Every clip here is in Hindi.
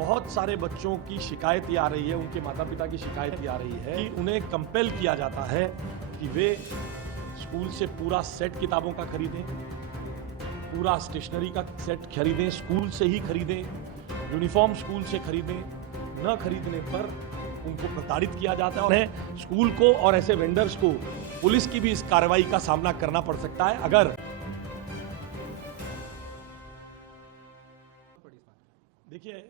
बहुत सारे बच्चों की शिकायत ये आ रही है, उनके माता पिता की शिकायत ये आ रही है कि उन्हें कंपेल किया जाता है कि वे स्कूल से पूरा सेट किताबों का खरीदें, पूरा स्टेशनरी का सेट खरीदें, स्कूल से ही खरीदें, यूनिफॉर्म स्कूल से खरीदें, न खरीदने पर उनको प्रताड़ित किया जाता है और स्कूल को और ऐसे वेंडर्स को पुलिस की भी इस कार्रवाई का सामना करना पड़ सकता है अगर देखिए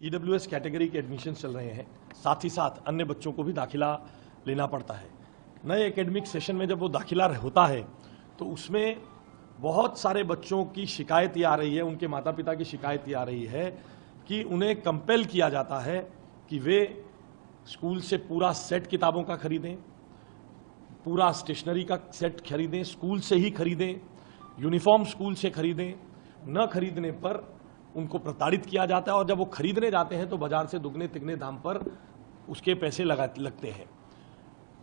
ईडब्ल्यूएस कैटेगरी के एडमिशन चल रहे हैं, साथ ही साथ अन्य बच्चों को भी दाखिला लेना पड़ता है। नए एकेडमिक सेशन में जब वो दाखिला होता है तो उसमें बहुत सारे बच्चों की शिकायत ये आ रही है, उनके माता पिता की शिकायत ये आ रही है कि उन्हें कंपेल किया जाता है कि वे स्कूल से पूरा सेट किताबों का खरीदें, पूरा स्टेशनरी का सेट खरीदें, स्कूल से ही खरीदें, यूनिफॉर्म स्कूल से खरीदें, न खरीदने पर उनको प्रताड़ित किया जाता है और जब वो खरीदने जाते हैं तो बाजार से दुगने तिगने दाम पर उसके पैसे लगते हैं।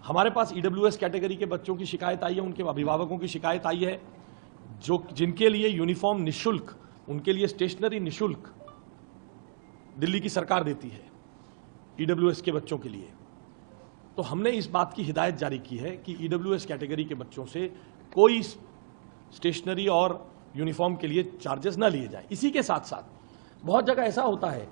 हमारे पास ईडब्ल्यूएस कैटेगरी के बच्चों की शिकायत आई है, उनके अभिभावकों की शिकायत आई है जिनके लिए यूनिफॉर्म निःशुल्क, उनके लिए स्टेशनरी निःशुल्क दिल्ली की सरकार देती है ईडब्ल्यूएस के बच्चों के लिए। तो हमने इस बात की हिदायत जारी की है कि ईडब्ल्यूएस कैटेगरी के बच्चों से कोई स्टेशनरी और यूनिफॉर्म के लिए चार्जेस ना लिए जाए। इसी के साथ साथ बहुत जगह ऐसा होता है,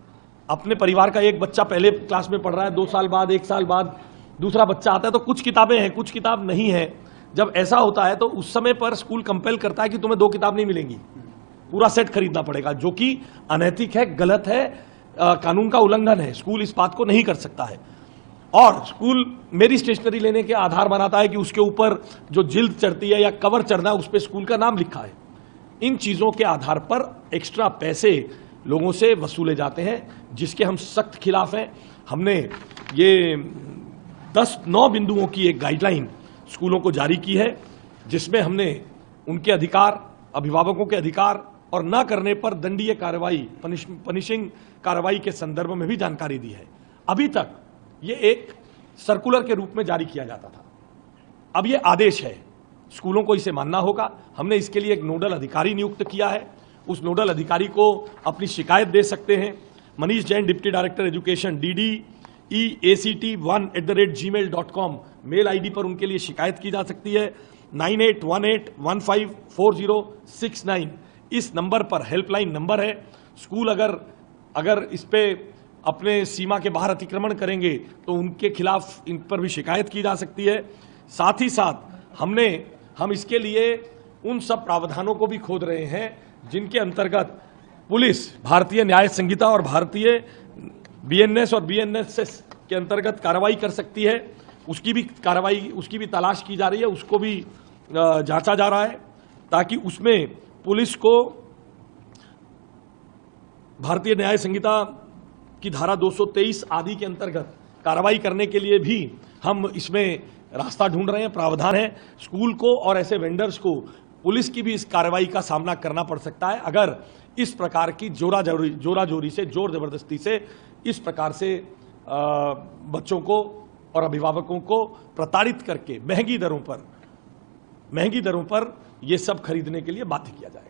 अपने परिवार का एक बच्चा पहले क्लास में पढ़ रहा है, 2 साल बाद 1 साल बाद दूसरा बच्चा आता है तो कुछ किताबें हैं, कुछ किताब नहीं है। जब ऐसा होता है तो उस समय पर स्कूल कंपेल करता है कि तुम्हें 2 किताब नहीं मिलेंगी, पूरा सेट खरीदना पड़ेगा, जो कि अनैतिक है, गलत है, कानून का उल्लंघन है। स्कूल इस बात को नहीं कर सकता है और स्कूल मेरी स्टेशनरी लेने के आधार बनाता है कि उसके ऊपर जो जिल्द चढ़ती है या कवर चढ़ना है उस पर स्कूल का नाम लिखा है। इन चीजों के आधार पर एक्स्ट्रा पैसे लोगों से वसूले जाते हैं, जिसके हम सख्त खिलाफ हैं। हमने ये 9 बिंदुओं की एक गाइडलाइन स्कूलों को जारी की है, जिसमें हमने उनके अधिकार, अभिभावकों के अधिकार और ना करने पर दंडीय कार्रवाई, पनिशिंग कार्रवाई के संदर्भ में भी जानकारी दी है। अभी तक ये एक सर्कुलर के रूप में जारी किया जाता था, अब ये आदेश है, स्कूलों को इसे मानना होगा। हमने इसके लिए एक नोडल अधिकारी नियुक्त किया है, उस नोडल अधिकारी को अपनी शिकायत दे सकते हैं। Manish Jain, deputy director education, DDEACT1@gmail.com mail ID पर उनके लिए शिकायत की जा सकती है। 9818154069 इस नंबर पर हेल्पलाइन नंबर है। स्कूल अगर इस पे अपने सीमा के बाहर अतिक्रमण करेंगे तो उनके खिलाफ इन पर भी शिकायत की जा सकती है। साथ ही साथ हम इसके लिए उन सब प्रावधानों को भी खोद रहे हैं जिनके अंतर्गत पुलिस भारतीय न्याय संहिता और भारतीय बीएनएस और बीएनएसएस के अंतर्गत कार्रवाई कर सकती है। उसकी भी तलाश की जा रही है, उसको भी जांचा जा रहा है, ताकि उसमें पुलिस को भारतीय न्याय संहिता की धारा 223 आदि के अंतर्गत कार्रवाई करने के लिए भी हम इसमें रास्ता ढूंढ रहे हैं, प्रावधान है। स्कूल को और ऐसे वेंडर्स को पुलिस की भी इस कार्रवाई का सामना करना पड़ सकता है अगर इस प्रकार की जोरा जोरी से, जोर जबरदस्ती से इस प्रकार से बच्चों को और अभिभावकों को प्रताड़ित करके महंगी दरों पर ये सब खरीदने के लिए बाध्य किया जाए।